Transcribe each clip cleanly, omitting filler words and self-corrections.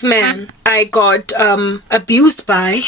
this man I got abused by,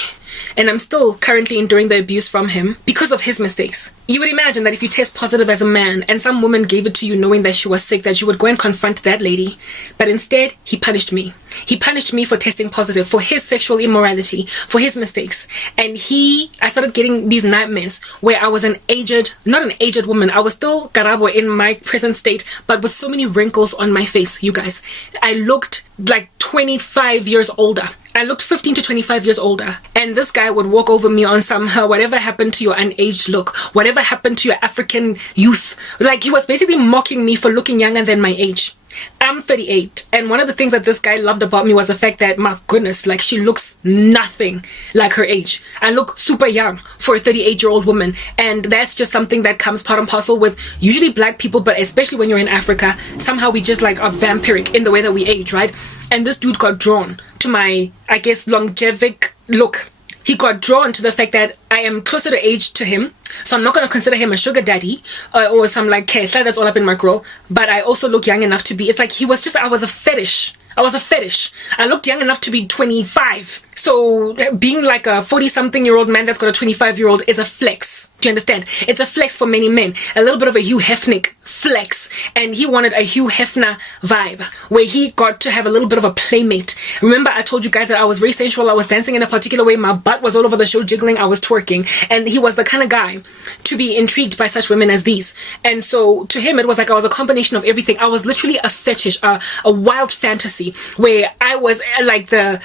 and I'm still currently enduring the abuse from him because of his mistakes. You would imagine that if you test positive as a man and some woman gave it to you knowing that she was sick, that you would go and confront that lady. But instead, he punished me. He punished me for testing positive, for his sexual immorality, for his mistakes. And I started getting these nightmares where I was not an aged woman. I was still Karabo in my present state, but with so many wrinkles on my face, you guys. I looked like 25 years older. I looked 15 to 25 years older. And this guy would walk over me on some, whatever happened to your unaged look? Whatever happened to your African youth? Like, he was basically mocking me for looking younger than my age. I'm 38, and one of the things that this guy loved about me was the fact that, my goodness, like, she looks nothing like her age. I look super young for a 38-year-old woman, and that's just something that comes part and parcel with usually black people, but especially when you're in Africa, somehow we just like are vampiric in the way that we age, right? And this dude got drawn to my, I guess, longevic look. He got drawn to the fact that I am closer to age to him, so I'm not going to consider him a sugar daddy or some like kesla that's all up in my grill, but I also look young enough to be, it's like I was a fetish. I looked young enough to be 25. So being like a 40-something-year-old man that's got a 25-year-old is a flex. Do you understand? It's a flex for many men. A little bit of a Hugh Hefner flex. And he wanted a Hugh Hefner vibe where he got to have a little bit of a playmate. Remember, I told you guys that I was very sensual. I was dancing in a particular way. My butt was all over the show jiggling. I was twerking. And he was the kind of guy to be intrigued by such women as these. And so to him, it was like I was a combination of everything. I was literally a fetish, a wild fantasy where I was like a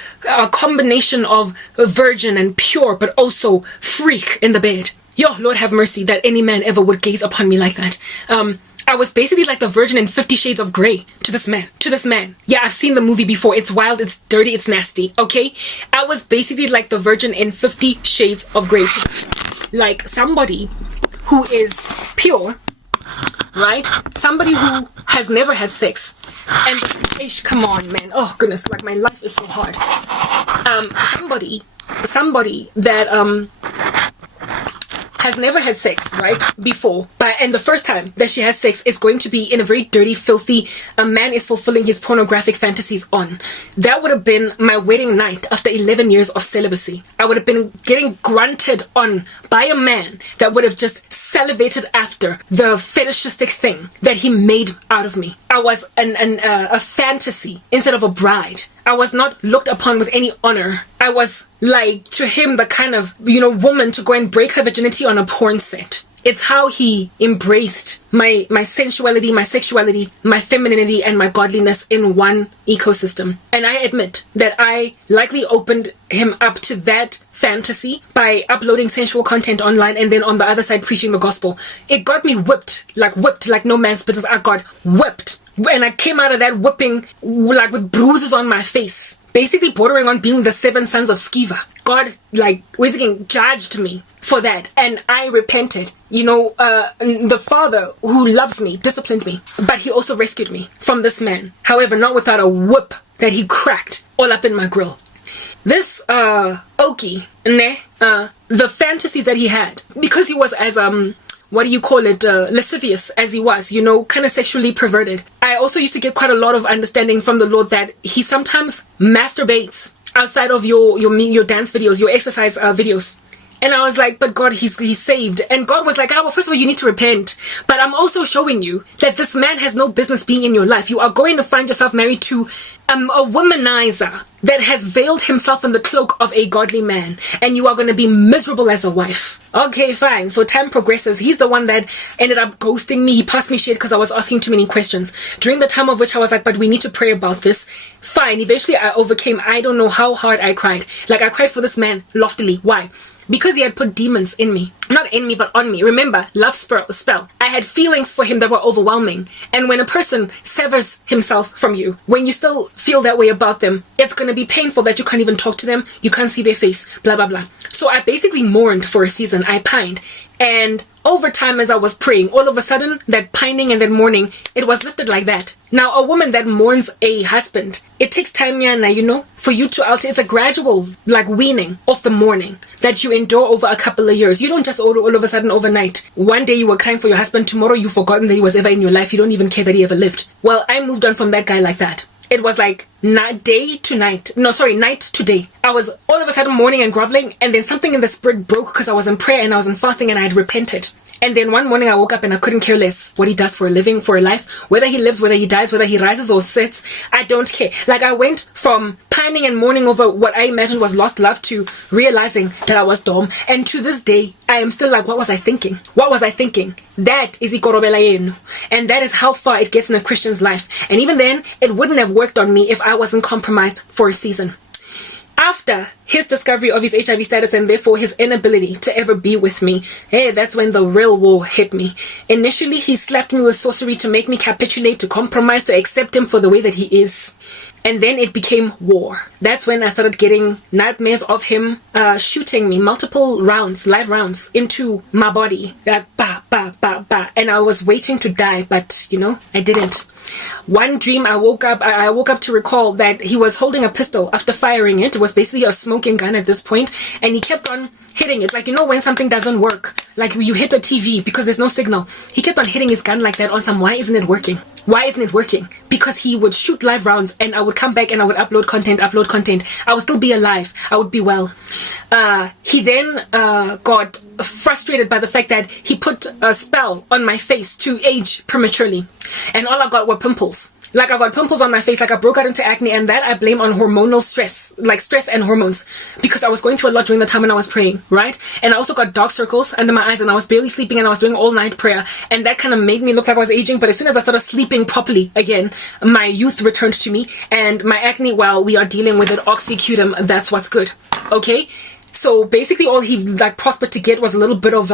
combination of virgin and pure, but also freak in the bed. Yo, Lord have mercy that any man ever would gaze upon me like that. I was basically like the virgin in 50 Shades of Grey to this man. Yeah, I've seen the movie before. It's wild, it's dirty, it's nasty, okay? I was basically like the virgin in 50 Shades of Grey. Like somebody who is pure, right? Somebody who has never had sex. And come on, man. Oh, goodness, like my life is so hard. Somebody that, has never had sex, right, before, and the first time that she has sex is going to be in a very dirty, filthy, a man is fulfilling his pornographic fantasies on. That would have been my wedding night after 11 years of celibacy. I would have been getting grunted on by a man that would have just salivated after the fetishistic thing that he made out of me. I was a fantasy instead of a bride. I was not looked upon with any honor. I was like, to him, the kind of, woman to go and break her virginity on a porn set. It's how he embraced my sensuality, my sexuality, my femininity, and my godliness in one ecosystem. And I admit that I likely opened him up to that fantasy by uploading sensual content online and then on the other side preaching the gospel. It got me whipped like no man's business. I got whipped. And I came out of that whipping like with bruises on my face, basically bordering on being the 7 sons of Sceva. God, judged me for that, and I repented. The Father who loves me disciplined me, but he also rescued me from this man. However, not without a whip that he cracked all up in my grill. This Oki, the fantasies that he had, because he was as lascivious as he was, kind of sexually perverted. I also used to get quite a lot of understanding from the Lord that he sometimes masturbates outside of your dance videos, your exercise videos. And I was like, but God, he's saved. And God was like, well, first of all, you need to repent. But I'm also showing you that this man has no business being in your life. You are going to find yourself married to a womanizer that has veiled himself in the cloak of a godly man. And you are going to be miserable as a wife. Okay, fine. So time progresses. He's the one that ended up ghosting me. He passed me shit because I was asking too many questions. During the time of which I was like, but we need to pray about this. Fine. Eventually I overcame. I don't know how hard I cried. Like, I cried for this man loftily. Why? Because he had put demons in me. Not in me, but on me. Remember, love spell. I had feelings for him that were overwhelming. And when a person severs himself from you, when you still feel that way about them, it's going to be painful that you can't even talk to them. You can't see their face, blah, blah, blah. So I basically mourned for a season. I pined. And over time, as I was praying, all of a sudden, that pining and that mourning, it was lifted like that. Now, a woman that mourns a husband, it takes time, Yana, for you to alter. It's a gradual, weaning off the mourning that you endure over a couple of years. You don't just all of a sudden overnight. One day you were crying for your husband, tomorrow you've forgotten that he was ever in your life. You don't even care that he ever lived. Well, I moved on from that guy like that. It was like night to day. I was all of a sudden mourning and groveling, and then something in the spirit broke because I was in prayer and I was in fasting and I had repented. And then one morning I woke up and I couldn't care less what he does for a living, for a life. Whether he lives, whether he dies, whether he rises or sits, I don't care. Like, I went from pining and mourning over what I imagined was lost love to realizing that I was dumb. And to this day, I am still like, what was I thinking? What was I thinking? That is ikorobela yenu. And that is how far it gets in a Christian's life. And even then, it wouldn't have worked on me if I wasn't compromised for a season. After his discovery of his HIV status and therefore his inability to ever be with me, hey, that's when the real war hit me. Initially, he slapped me with sorcery to make me capitulate, to compromise, to accept him for the way that he is. And then it became war. That's when I started getting nightmares of him shooting me multiple rounds, live rounds, into my body. Like, bah, bah, bah, bah. And I was waiting to die, but, I didn't. One dream I woke up to recall that he was holding a pistol after firing it. It was basically a smoking gun at this point, and he kept on hitting it. Like, when something doesn't work, like you hit a TV because there's no signal. He kept on hitting his gun like that on some, why isn't it working? Why isn't it working? Because he would shoot live rounds and I would come back and I would upload content. I would still be alive. I would be well. He then got frustrated by the fact that he put a spell on my face to age prematurely. And all I got were pimples. Like, I got pimples on my face, like I broke out into acne, and that I blame on hormonal stress, like stress and hormones, because I was going through a lot during the time when I was praying, right? And I also got dark circles under my eyes, and I was barely sleeping, and I was doing all night prayer, and that kind of made me look like I was aging. But as soon as I started sleeping properly again, my youth returned to me, and my acne, well, we are dealing with it, oxycodone, that's what's good, okay? So basically all he prospered to get was a little bit of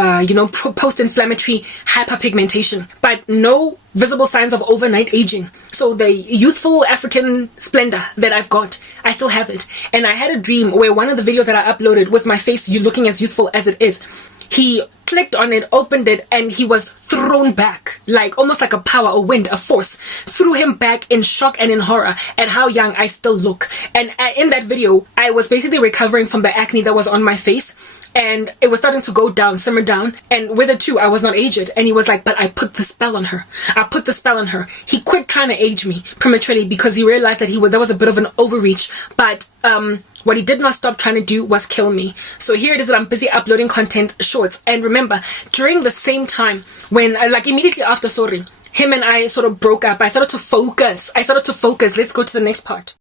post-inflammatory hyperpigmentation, but no visible signs of overnight aging. So the youthful African splendor that I've got, I still have it. And I had a dream where one of the videos that I uploaded with my face looking as youthful as it is, he clicked on it, opened it, and he was thrown back, like almost like a power, a wind, a force, threw him back in shock and in horror at how young I still look. And in that video, I was basically recovering from the acne that was on my face, and it was starting to go down, simmer down, and with it too, I was not aged. And he was like, but I put the spell on her. I put the spell on her. He quit trying to age me prematurely because he realized that there was a bit of an overreach, but what he did not stop trying to do was kill me. So here it is that I'm busy uploading content shorts. And remember, during the same time when, immediately after Sorry, him and I sort of broke up, I started to focus. Let's go to the next part.